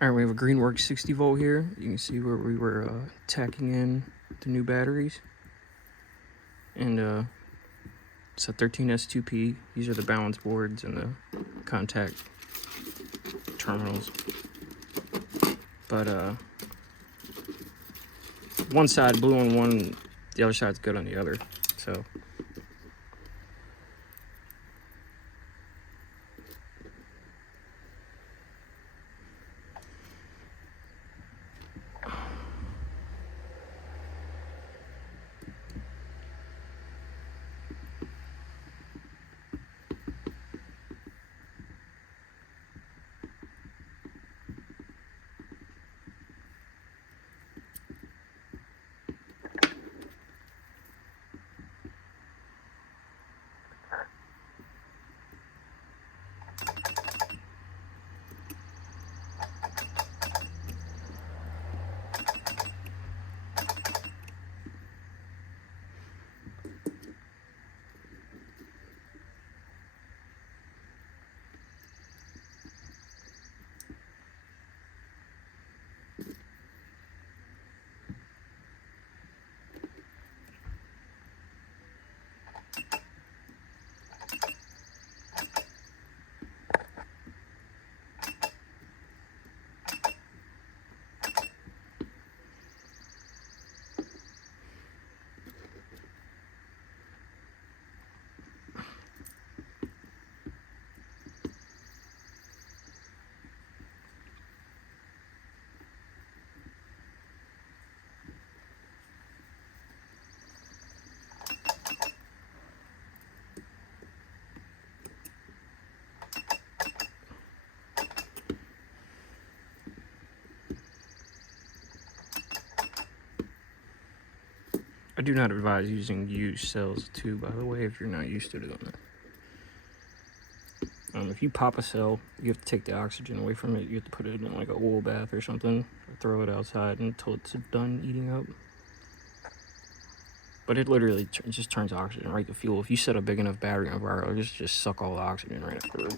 Alright, we have a Greenworks 60 volt here. You can see where we were tacking in the new batteries. And it's a 13S2P. These are the balance boards and the contact terminals. But one side blue on one, the other side's good on the other. So I do not advise using used cells too, by the way, if you're not used to doing that. If you pop a cell, you have to take the oxygen away from it. You have to put it in like a wool bath or something, or throw it outside until it's done eating up. But it literally just turns oxygen right to fuel. If you set a big enough battery on fire, it'll just suck all the oxygen right up through.